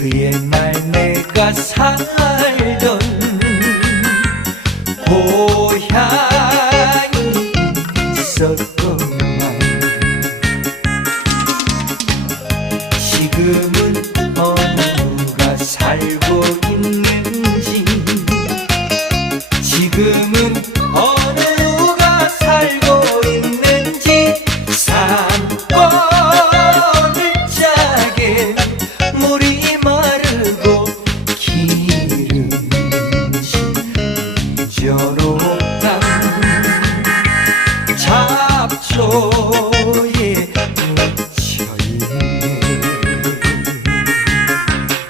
그의 말 내가 살던 고향이 있었건만. 지금은 어느 누가 살고 있는지. 지금은 yo.